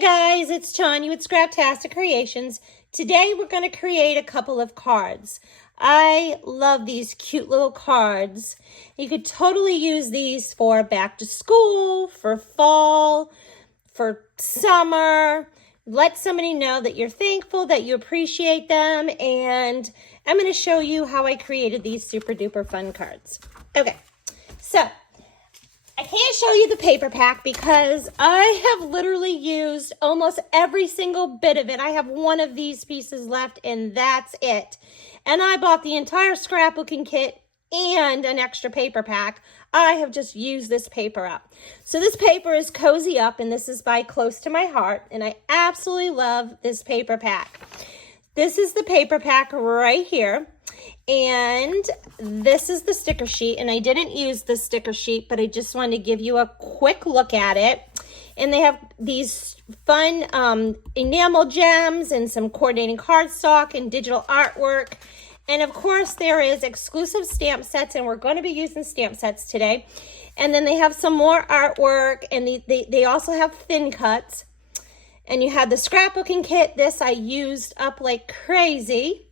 guys, it's Tanya with Scraptastic Creations. Today we're going to create a couple of cards. I love these cute little cards. You could totally use these for back to school, for fall, for summer. Let somebody know that you're thankful, that you appreciate them, and I'm going to show you how I created these super duper fun cards. Okay, so I can't show you the paper pack because I have literally used almost every single bit of it. I have one of these pieces left and that's it. And I bought the entire scrapbooking kit and an extra paper pack. I have just used this paper up. So this paper is Cozy Up and this is by Close to My Heart. And I absolutely love this paper pack. This is the paper pack right here. And this is the sticker sheet, and I didn't use the sticker sheet, but I just wanted to give you a quick look at it. And they have these fun enamel gems and some coordinating cardstock and digital artwork. And of course, there is exclusive stamp sets, and we're going to be using stamp sets today. And then they have some more artwork, and they also have thin cuts. And you have the scrapbooking kit. This I used up like crazy.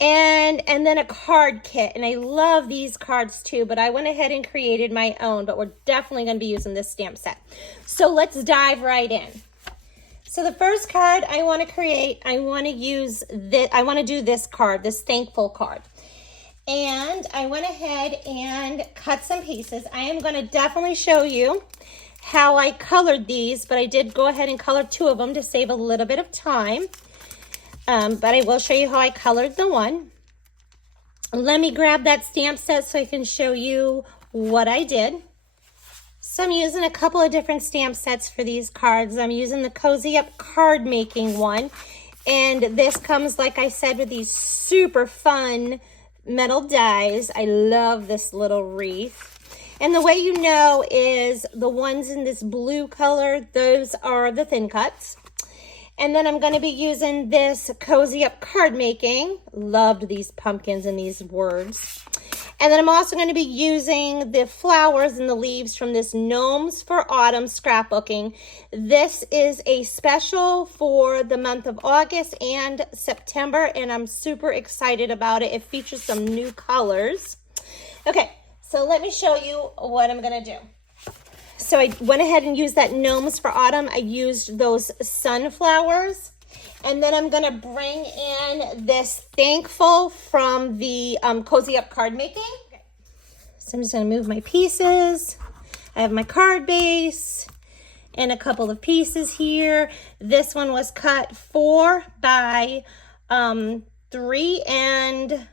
And then a card kit, and I love these cards too, but I went ahead and created my own, but we're definitely going to be using this stamp set. So let's dive right in. So the first card I want to create, I want to do this card, this thankful card. And I went ahead and cut some pieces. I am going to definitely show you how I colored these, but I did go ahead and color two of them to save a little bit of time. But I will show you how I colored the one. Let me grab that stamp set so I can show you what I did. So I'm using a couple of different stamp sets for these cards. I'm using the Cozy Up card making one. And this comes, like I said, with these super fun metal dies. I love this little wreath. And the way you know is the ones in this blue color, those are the thin cuts. And then I'm going to be using this Cozy Up card making. Loved these pumpkins and these words. And then I'm also going to be using the flowers and the leaves from this Gnomes for Autumn scrapbooking. This is a special for the month of August and September, and I'm super excited about it. It features some new colors. Okay, so let me show you what I'm going to do. So I went ahead and used that Gnomes for Autumn. I used those sunflowers. And then I'm going to bring in this Thankful from the Cozy Up card making. Okay. So I'm just going to move my pieces. I have my card base and a couple of pieces here. This one was cut 4 by 3 and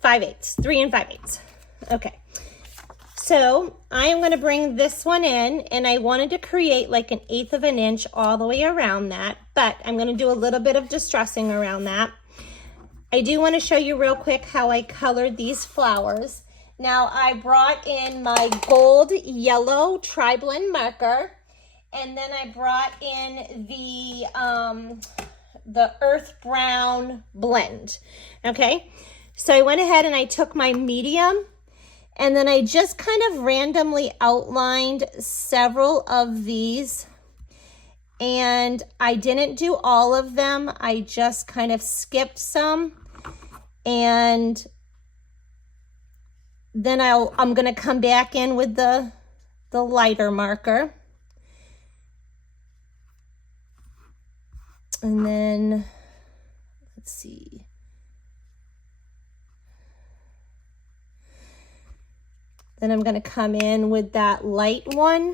5/8, 3 and 5/8. Okay, so I am going to bring this one in, and I wanted to create like 1/8 of an inch all the way around that, but I'm going to do a little bit of distressing around that. I do want to show you real quick how I colored these flowers. Now I brought in my gold yellow tri-blend marker, and then I brought in the earth brown blend. Okay. So I went ahead and I took my medium, and then I just kind of randomly outlined several of these, and I didn't do all of them. I just kind of skipped some, and then I'm going to come back in with the lighter marker. And then let's see. Then I'm going to come in with that light one,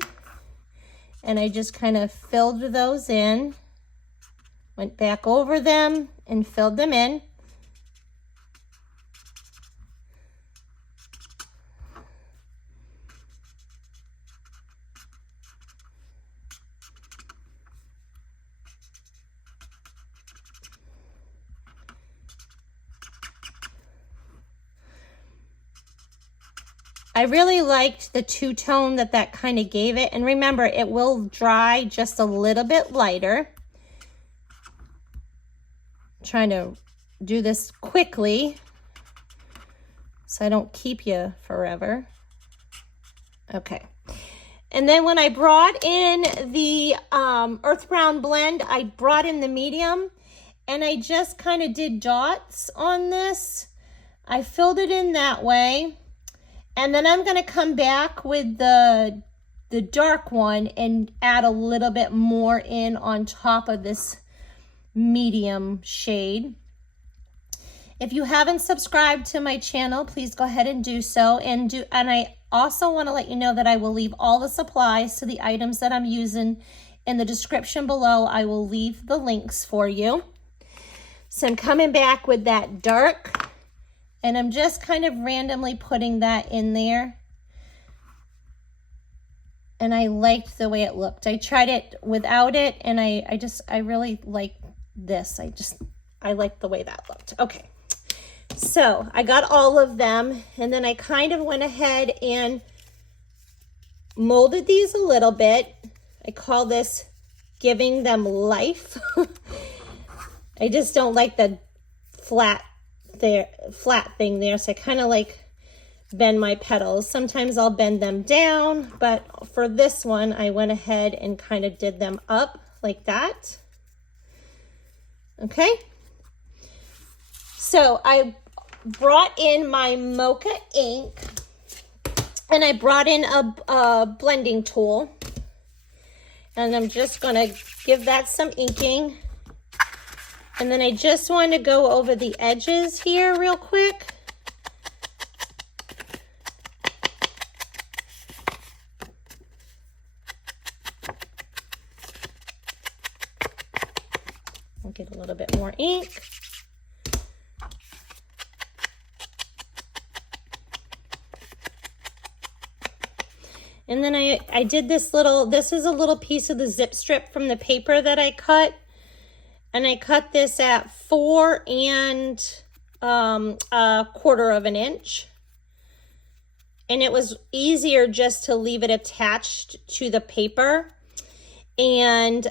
and I just kind of filled those in, went back over them and filled them in. I really liked the two-tone that kind of gave it. And remember, it will dry just a little bit lighter. I'm trying to do this quickly so I don't keep you forever. Okay. And then when I brought in the earth brown blend, I brought in the medium and I just kind of did dots on this. I filled it in that way. And then I'm going to come back with the dark one and add a little bit more in on top of this medium shade. If you haven't subscribed to my channel, please go ahead and do so. And I also want to let you know that I will leave all the supplies to the items that I'm using in the description below. I will leave the links for you. So I'm coming back with that dark, and I'm just kind of randomly putting that in there. And I liked the way it looked. I tried it without it, and I really like this. I like the way that looked. Okay. So I got all of them, and then I kind of went ahead and molded these a little bit. I call this giving them life. I just don't like the flat thing there, so I kind of like bend my petals. Sometimes I'll bend them down, but for this one, I went ahead and kind of did them up like that. Okay. So I brought in my mocha ink, and I brought in a blending tool, and I'm just going to give that some inking. And then I just want to go over the edges here real quick. I'll get a little bit more ink. And then I did this is a little piece of the zip strip from the paper that I cut. And I cut this at 4 1/4 of an inch. And it was easier just to leave it attached to the paper. And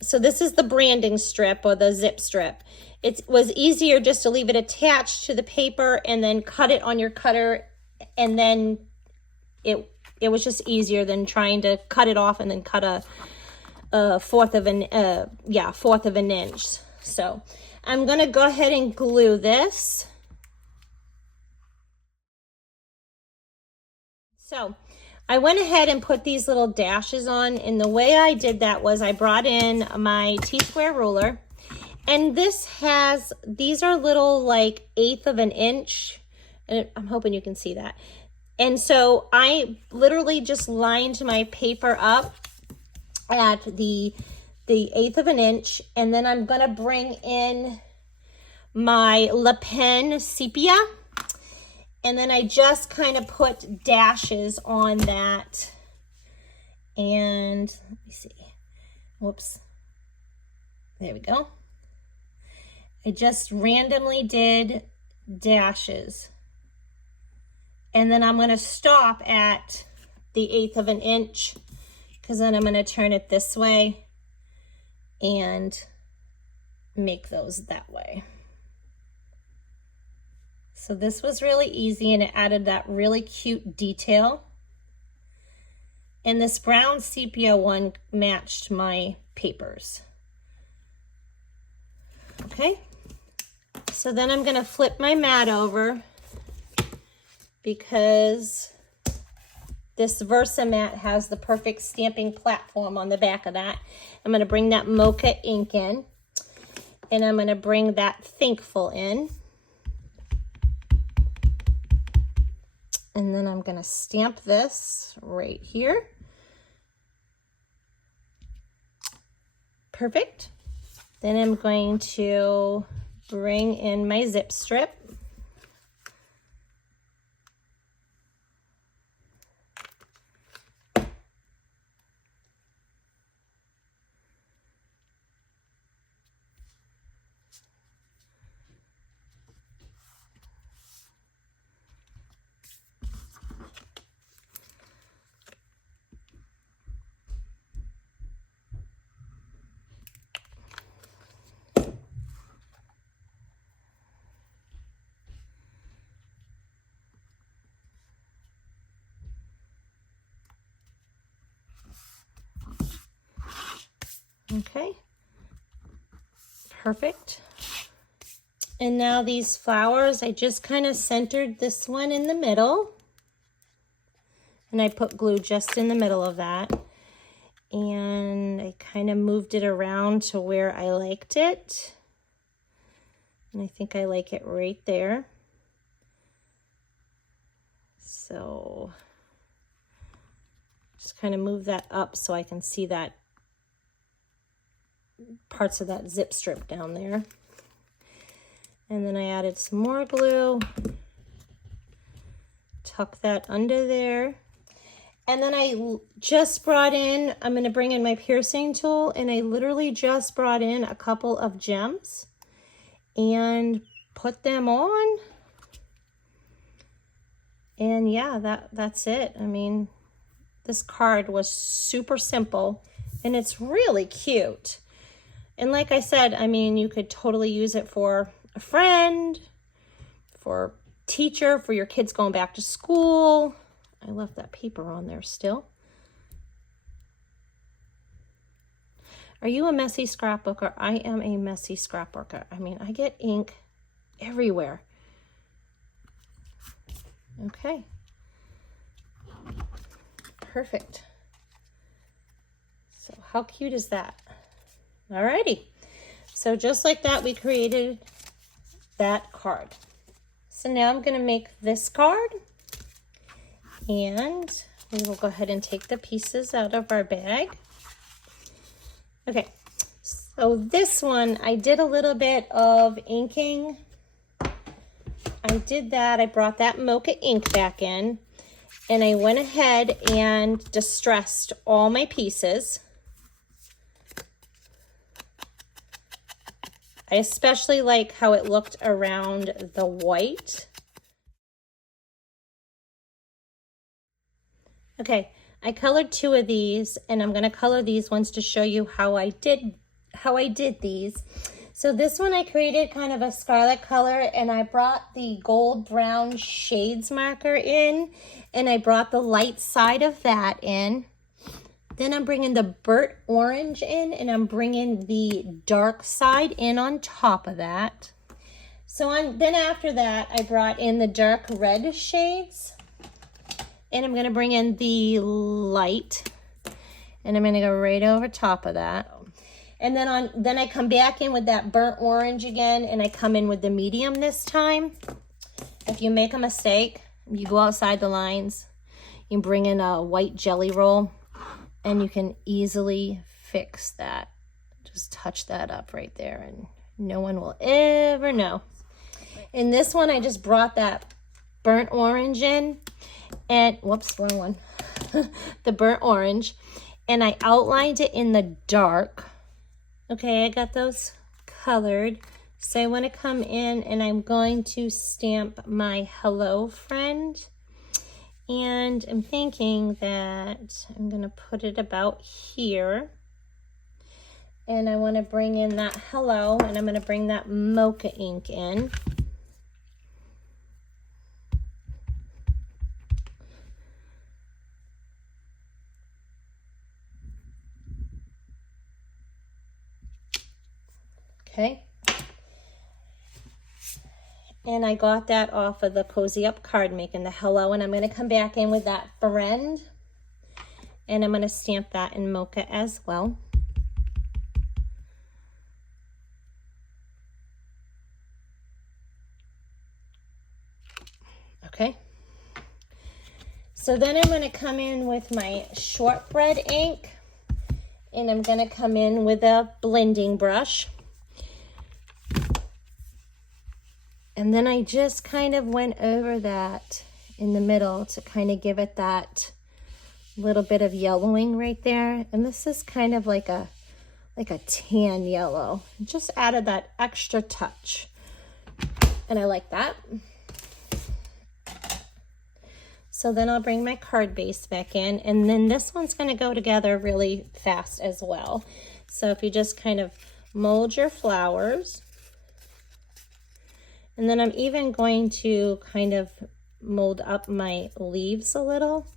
so this is the branding strip or the zip strip. It was easier just to leave it attached to the paper and then cut it on your cutter, and then it was just easier than trying to cut it off and then cut a 1/4 of an inch. So I'm gonna go ahead and glue this. So I went ahead and put these little dashes on, and the way I did that was I brought in my T-square ruler, and these are little like 1/8 of an inch, and I'm hoping you can see that. And so I literally just lined my paper up at the 1/8 of an inch, and then I'm gonna bring in my Le Pen sepia, and then I just kind of put dashes on that. And let me see, whoops, there we go. I just randomly did dashes. And then I'm going to stop at the 1/8 of an inch, because then I'm going to turn it this way and make those that way. So this was really easy, and it added that really cute detail. And this brown sepia one matched my papers. Okay, so then I'm going to flip my mat over, because this Versa mat has the perfect stamping platform on the back of that. I'm going to bring that mocha ink in, and I'm going to bring that Thankful in. And then I'm going to stamp this right here. Perfect. Then I'm going to bring in my zip strip. Okay, perfect. And now these flowers, I just kind of centered this one in the middle. And I put glue just in the middle of that. And I kind of moved it around to where I liked it. And I think I like it right there. So just kind of move that up so I can see that parts of that zip strip down there. And then I added some more glue. Tuck that under there. And then I just brought in, I'm going to bring in my piercing tool, and I literally just brought in a couple of gems and put them on. And yeah, that's it. I mean, this card was super simple and it's really cute. And like I said, I mean, you could totally use it for a friend, for teacher, for your kids going back to school. I left that paper on there still. Are you a messy scrapbooker? I am a messy scrapbooker. I mean, I get ink everywhere. Okay. Perfect. So how cute is that? Alrighty. So just like that, we created that card. So now I'm going to make this card. And we will go ahead and take the pieces out of our bag. Okay, so this one, I did a little bit of inking. I did that, I brought that mocha ink back in, and I went ahead and distressed all my pieces. I especially like how it looked around the white. Okay, I colored 2 of these, and I'm going to color these ones to show you how I did these. So this one I created kind of a scarlet color, and I brought the gold brown shades marker in, and I brought the light side of that in. Then I'm bringing the burnt orange in, and I'm bringing the dark side in on top of that. So then after that, I brought in the dark red shades. And I'm going to bring in the light, and I'm going to go right over top of that. And then I come back in with that burnt orange again, and I come in with the medium this time. If you make a mistake, you go outside the lines, you bring in a white jelly roll, and you can easily fix that. Just touch that up right there, and no one will ever know. In this one, I just brought that burnt orange in. And whoops, wrong one. The burnt orange, and I outlined it in the dark. Okay, I got those colored. So I want to come in, and I'm going to stamp my hello friend. And I'm thinking that I'm going to put it about here. And I want to bring in that hello, and I'm going to bring that mocha ink in. Okay, and I got that off of the Cozy Up card making the hello, and I'm going to come back in with that friend, and I'm going to stamp that in mocha as well. Okay, so then I'm going to come in with my shortbread ink, and I'm going to come in with a blending brush. And then I just kind of went over that in the middle to kind of give it that little bit of yellowing right there. And this is kind of like a tan yellow. Just added that extra touch. And I like that. So then I'll bring my card base back in, and then this one's going to go together really fast as well. So if you just kind of mold your flowers. And then I'm even going to kind of mold up my leaves a little,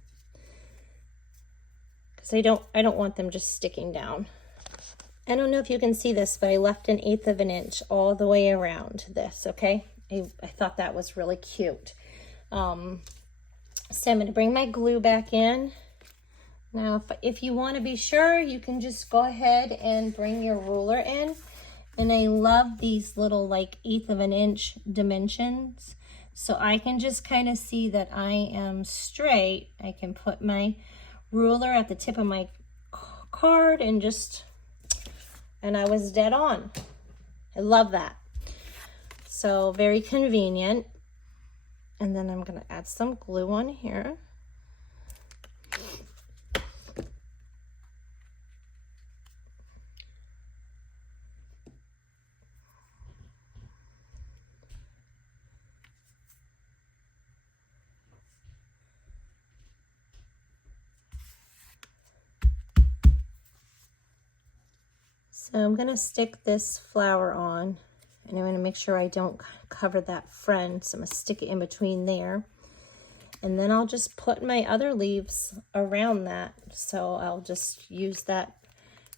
because I don't want them just sticking down. I don't know if you can see this, but I left 1/8 of an inch all the way around this, okay? I thought that was really cute. So I'm going to bring my glue back in. Now, if you want to be sure, you can just go ahead and bring your ruler in. And I love these little like 1/8 of an inch dimensions. So I can just kind of see that I am straight. I can put my ruler at the tip of my card and I was dead on. I love that. So very convenient. And then I'm going to add some glue on here. So I'm going to stick this flower on, and I'm going to make sure I don't cover that front. So I'm going to stick it in between there. And then I'll just put my other leaves around that. So I'll just use that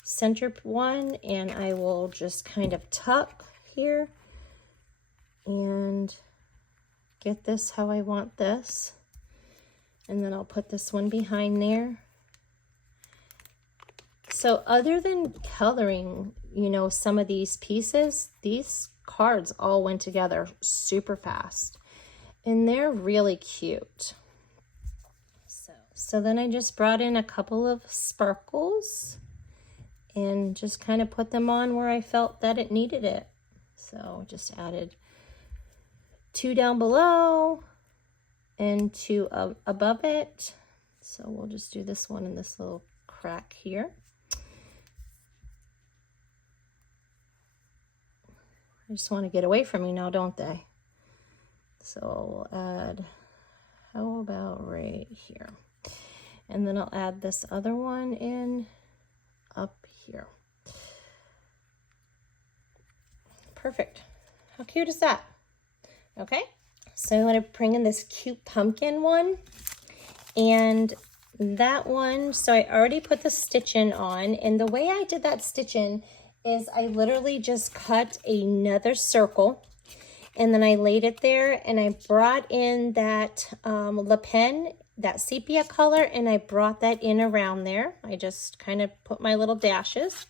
center one, and I will just kind of tuck here and get this how I want this. And then I'll put this one behind there. So other than coloring, you know, some of these pieces, these cards all went together super fast. And they're really cute. So then I just brought in a couple of sparkles and just kind of put them on where I felt that it needed it. So just added 2 down below and 2 above it. So we'll just do this one in this little crack here. I just want to get away from you now, don't they? So we'll add, how about right here? And then I'll add this other one in up here. Perfect. How cute is that? Okay. So I'm going to bring in this cute pumpkin one. And that one, so I already put the stitching on. And the way I did that stitching is I literally just cut another circle and then I laid it there, and I brought in that Le Pen, that sepia color, and I brought that in around there. I just kind of put my little dashes,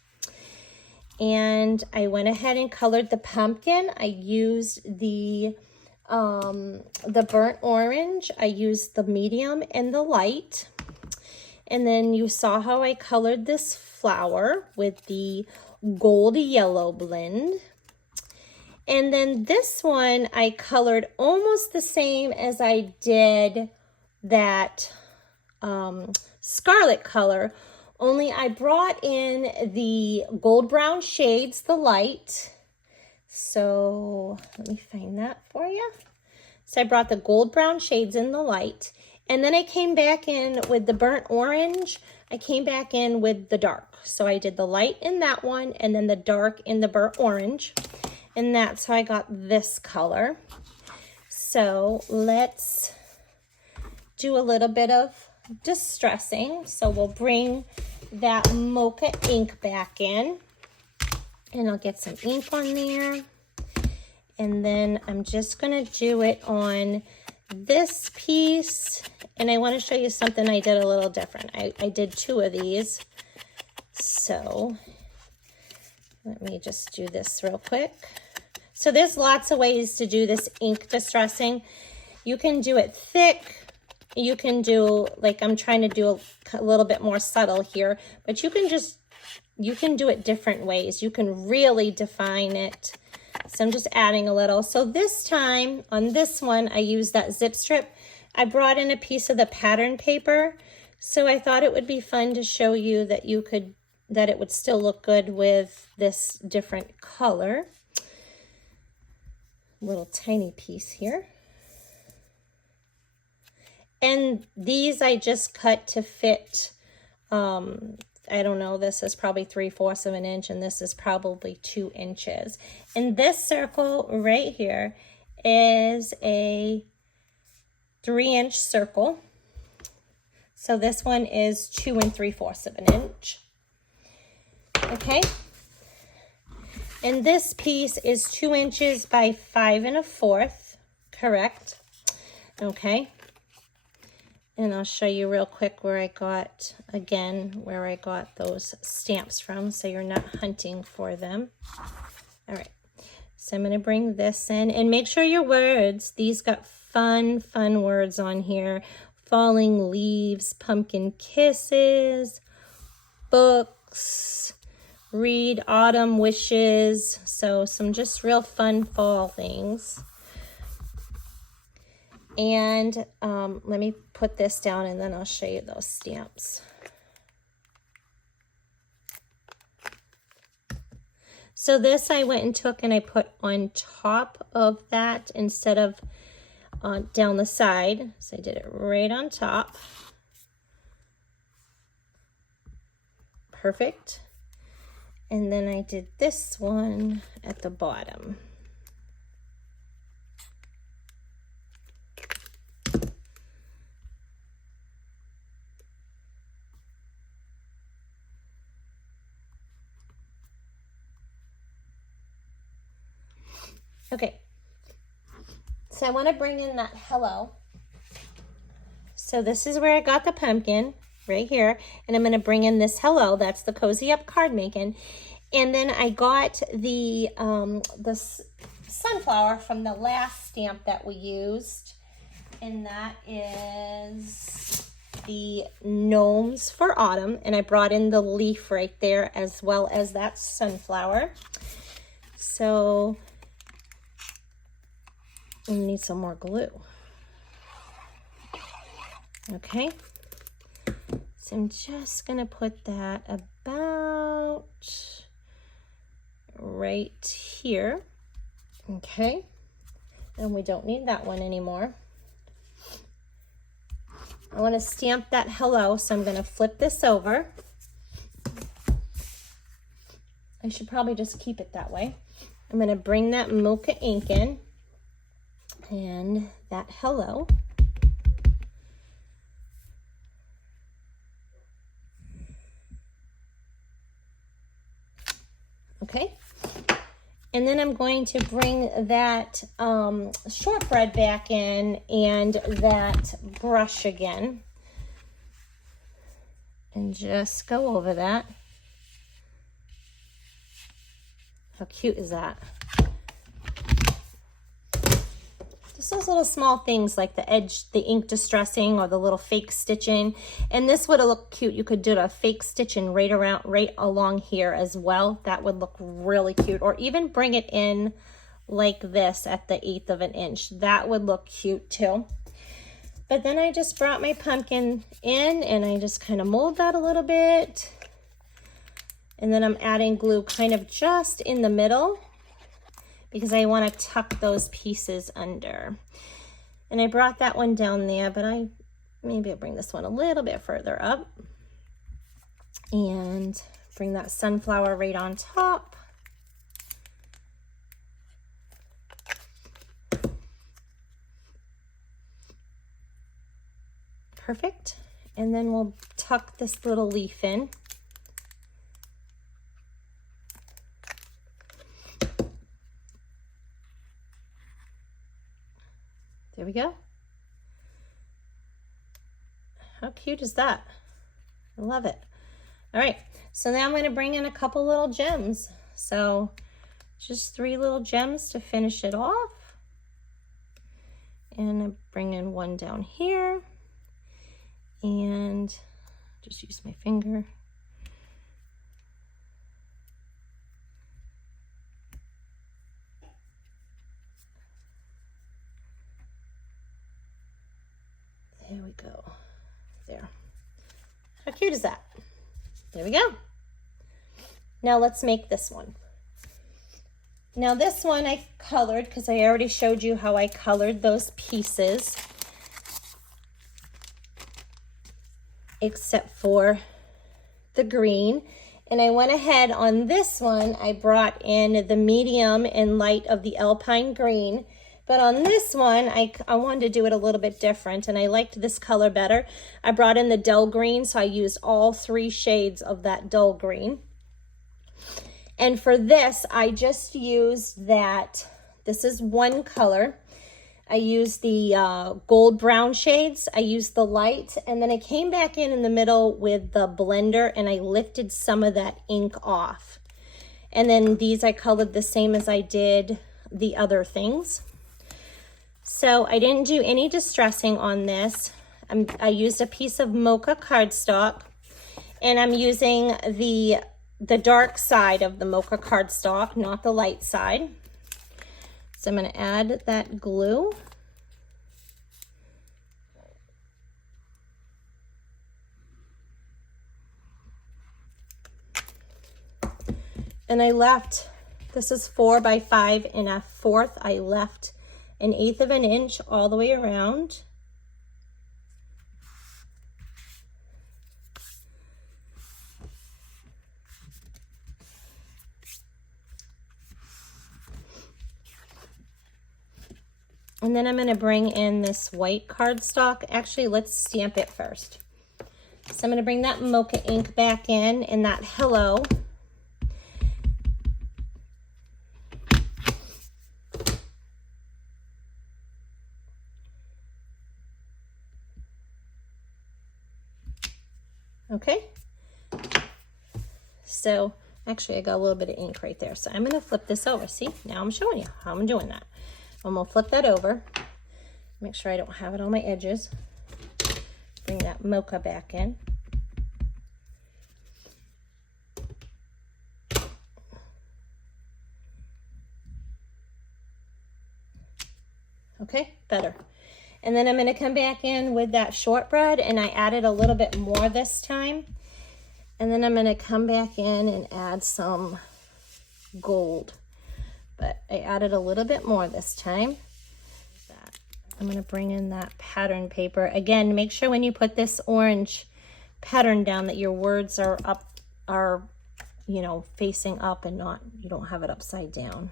and I went ahead and colored the pumpkin. I used the burnt orange. I used the medium and the light. And then you saw how I colored this flower with the gold yellow blend. And then this one I colored almost the same as I did that scarlet color, only I brought in the gold brown shades, the light. So let me find that for you. So I brought the gold brown shades in the light, and then I came back in with the burnt orange. I came back in with the dark. So I did the light in that one and then the dark in the burnt orange. And that's how I got this color. So let's do a little bit of distressing. So we'll bring that mocha ink back in. And I'll get some ink on there. And then I'm just going to do it on this piece. And I want to show you something I did a little different. I did 2 of these. So let me just do this real quick. So there's lots of ways to do this ink distressing. You can do it thick. You can do, like I'm trying to do a little bit more subtle here, but you can do it different ways. You can really define it. So I'm just adding a little. So this time on this one, I used that zip strip. I brought in a piece of the pattern paper. So I thought it would be fun to show you that that it would still look good with this different color. Little tiny piece here. And these I just cut to fit, I don't know, this is probably 3/4 of an inch, and this is probably 2 inches. And this circle right here is a 3-inch circle. So this one is 2 3/4 of an inch. Okay, And this piece is 2 inches by 5 1/4, correct? Okay. And I'll show you real quick where I got, again, where I got those stamps from, so you're not hunting for them. All right, so I'm gonna bring this in, and make sure your words, these got fun words on here. Falling leaves, pumpkin kisses, books, read, autumn wishes. So some just real fun fall things. And let me put this down and then I'll show you those stamps. So this I went and took and I put on top of that instead of down the side. So I did it right on top. Perfect. And then I did this one at the bottom. Okay, so I want to bring in that hello. So this is where I got the pumpkin, right here, and I'm going to bring in this hello. That's the Cozy Up card making. And then I got the sunflower from the last stamp that we used, and that is the gnomes for autumn, and I brought in the leaf right there as well as that sunflower. So we need some more glue. Okay, so I'm just gonna put that about right here. Okay, and we don't need that one anymore. I want to stamp that hello, so I'm going to flip this over. I should probably just keep it that way. I'm going to bring that mocha ink in and that hello. Okay. And then I'm going to bring that shortbread back in and that brush again. And just go over that. How cute is that? Just those little small things like the edge, the ink distressing, or the little fake stitching. And this would look cute. You could do a fake stitching right along here as well. That would look really cute. Or even bring it in like this at the 1/8 of an inch. That would look cute too. But then I just brought my pumpkin in and I just kind of mold that a little bit. And then I'm adding glue kind of just in the middle, because I want to tuck those pieces under. And I brought that one down there, but maybe I'll bring this one a little bit further up. And bring that sunflower right on top. Perfect. And then we'll tuck this little leaf in. There we go. How cute is that? I love it. All right, so now I'm going to bring in a couple little gems. So just 3 little gems to finish it off. And I bring in one down here. And just use my finger. There we go. There. How cute is that? There we go. Now let's make this one. Now this one I colored because I already showed you how I colored those pieces, except for the green. And I went ahead on this one, I brought in the medium and light of the Alpine green. But on this one, I wanted to do it a little bit different, and I liked this color better. I brought in the dull green, so I used all 3 shades of that dull green. And for this, I just used that, this is one color. I used the gold brown shades. I used the light, and then I came back in the middle with the blender and I lifted some of that ink off. And then these I colored the same as I did the other things. So I didn't do any distressing on this. I used a piece of mocha cardstock, and I'm using the dark side of the mocha cardstock, not the light side. So I'm going to add that glue. And I left, this is 4 by 5 1/4. I left 1/8 of an inch all the way around. And then I'm going to bring in this white cardstock. Actually, let's stamp it first. So I'm going to bring that mocha ink back in and that hello. Okay. So actually I got a little bit of ink right there. So I'm going to flip this over. See, now I'm showing you how I'm doing that. I'm going to flip that over. Make sure I don't have it on my edges. Bring that mocha back in. Okay, better. And then I'm going to come back in with that shortbread, and I added a little bit more this time. And then I'm going to come back in and add some gold. But I added a little bit more this time. I'm going to bring in that pattern paper. Again, make sure when you put this orange pattern down that your words are you know, facing up and not, you don't have it upside down.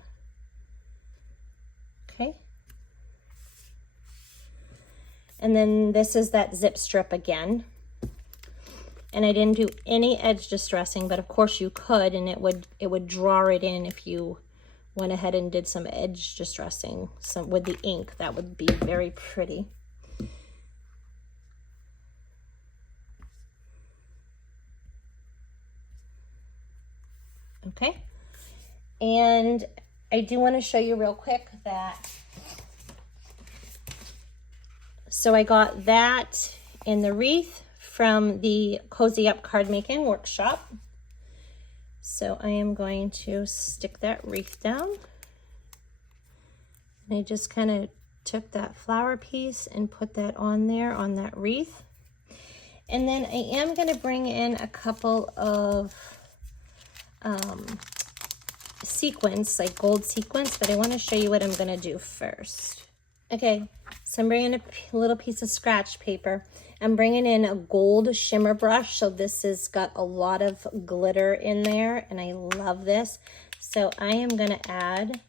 Okay. And then this is that zip strip again. And I didn't do any edge distressing, but of course you could, and it would draw it in if you went ahead and did some edge distressing with the ink. That would be very pretty. Okay. And I do want to show you real quick that, so I got that in the wreath from the Cozy Up Card Making Workshop. So I am going to stick that wreath down. And I just kind of took that flower piece and put that on there on that wreath. And then I am going to bring in a couple of sequins, like gold sequins, but I want to show you what I'm going to do first. Okay, so I'm bringing a little piece of scratch paper. I'm bringing in a gold shimmer brush. So this has got a lot of glitter in there, and I love this. So I am going to add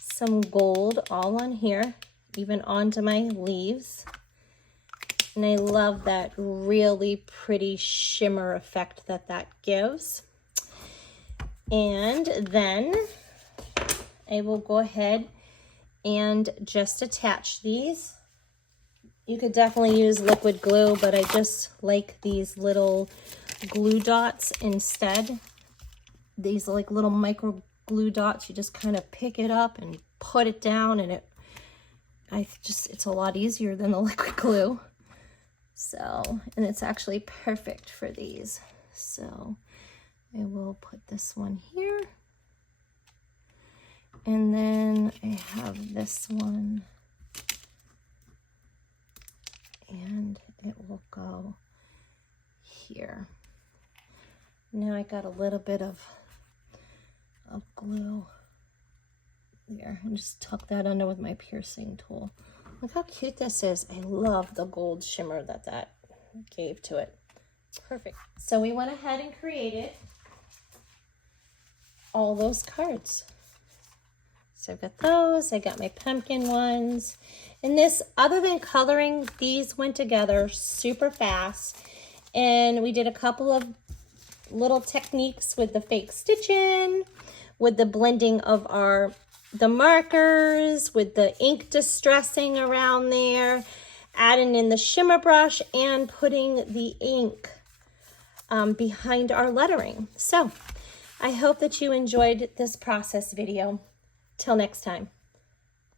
some gold all on here, even onto my leaves. And I love that really pretty shimmer effect that gives. And then I will go ahead and just attach these. You could definitely use liquid glue, but I just like these little glue dots instead. These are like little micro glue dots. You just kind of pick it up and put it down, and it's a lot easier than the liquid glue. So, and it's actually perfect for these. So I will put this one here. And then I have this one. And it will go here. Now I got a little bit of glue there, and just tuck that under with my piercing tool. Look how cute this is. I love the gold shimmer that gave to it. It's perfect. So we went ahead and created all those cards. So I've got those, I got my pumpkin ones. And this, other than coloring, these went together super fast. And we did a couple of little techniques with the fake stitching. with the blending of the markers, with the ink distressing around there, adding in the shimmer brush, and putting the ink behind our lettering. So I hope that you enjoyed this process video. Till next time.